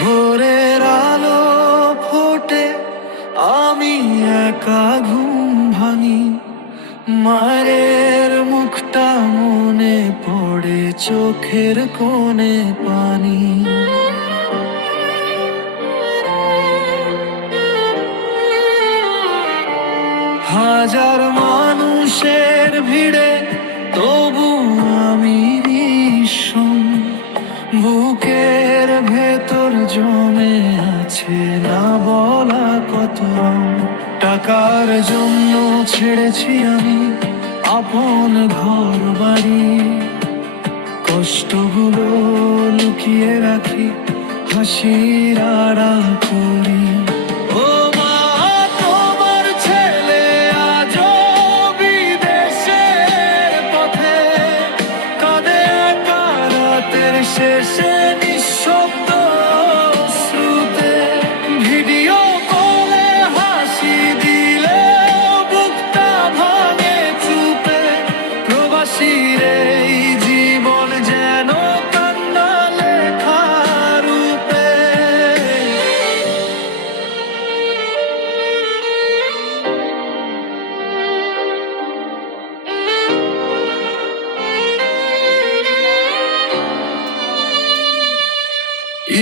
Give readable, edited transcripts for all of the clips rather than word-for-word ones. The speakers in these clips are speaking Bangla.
ভোরের আলো ফোটে, আমি একা ঘুম ভাঙি, মায়ের মুখটা মনে পড়ে, চোখের কোণে পানি। হাজার মানুষের ভিড়ে তবু আমি নিঃসম, বুকের ভেতর জমে আছে না বলা কত। টাকার জন্য ছেড়েছি আমি আপন ঘর বাড়ি, কষ্টগুলো লুকিয়ে রাখি, হাসির আড়াল করি। ও মা, তোমার ছেলে আজও বিদেশের পথে কাঁদে একা রাতের শেষে নিঃশব্দ শ্রুতে। ভিডিও কলে হাসি দিলে বুকটা ভাঙে চুপে, প্রবাসীর এই জীবন যেন কান্না লেখা রূপে।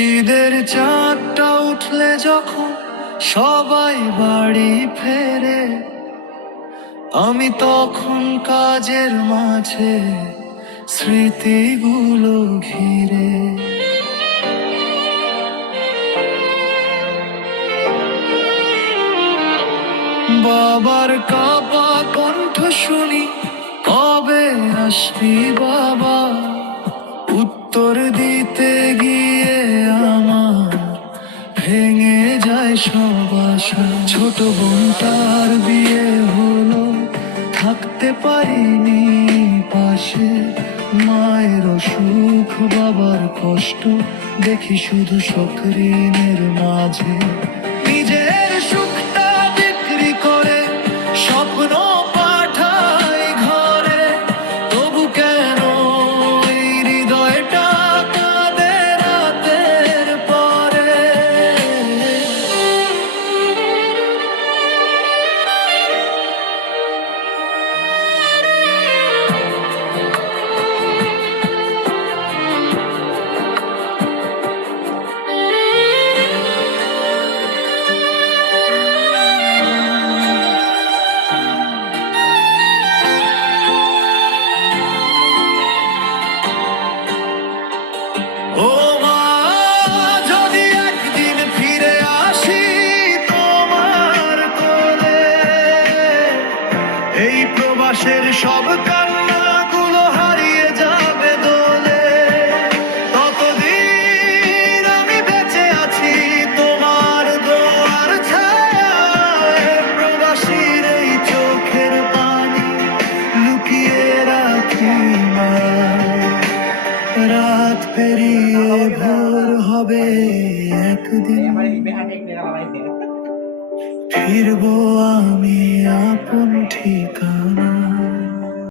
ঈদের চাঁদটা উঠলে যখন সবাই বাড়ি ফেরে, আমি তখন কাজের মাঝে স্মৃতিগুলো ঘিরে। বাবার কাঁপা কণ্ঠ শুনি, কবে আসবি বাবা? উত্তর দিতে গিয়ে আমার ভেঙে যায় সব আশা। ছোট বোনটার বিয়ে হলো, থাকতে পারিনি পাশে। মায়ের অসুখ, বাবার কষ্ট দেখি শুধু শোকঋণের মাঝে। নিজের সুখটা বিক্রি করে স্বপ্ন পাঠাই ঘরে, তবু কেন এই হৃদয়টা কাঁদে রাতের পরে? ও মা, যদি একদিন ফিরে আসি তোমার কোলে, এই প্রবাসের সব কান্নাগুলো হারিয়ে যাবে দোলে। ততদিন আমি বেঁচে আছি তোমার দোয়ার ছায়ায়, প্রবাসীর এই চোখের পানি লুকিয়ে রাখি মা। রাত পেরিয়ে ভোর হবে একদিন, ফিরবো আমি আপন ঠিকানা।